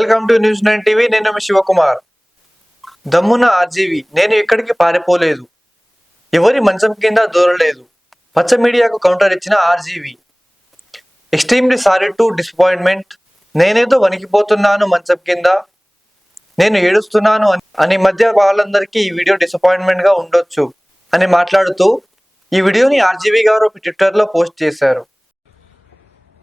Welcome to news nine TV. నేను Shivakumar. దమ్మున RGV. నేను ఎక్కడికి పారిపోలేదు. ఎవరి మంచం కింద దూరలేదు. పచ్చ మీడియాకు కౌంటర్ ఇచ్చిన RGV. Extremely sorry to disappointment. నేనేదో వణికిపోతున్నాను మంచం కింద. నేను ఏడుస్తున్నాను అని- మధ్య వాళ్ళందరికీ ఈ వీడియో డిసప్పాయింట్మెంట్గా ఉండొచ్చు అని మాట్లాడుతూ ఈ వీడియోని ఆర్జీవి గారు ట్విట్టర్లో పోస్ట్ చేశారు.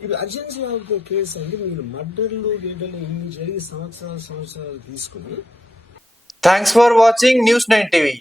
ఇది అర్జెన్సీ ఆఫ్ కేసు కేస్ అంటే మీరు మర్డర్లు గీడలు ఇన్ని జరిగి సంవత్సరాలు సంవత్సరాలు తీసుకుని thanks for watching news nine TV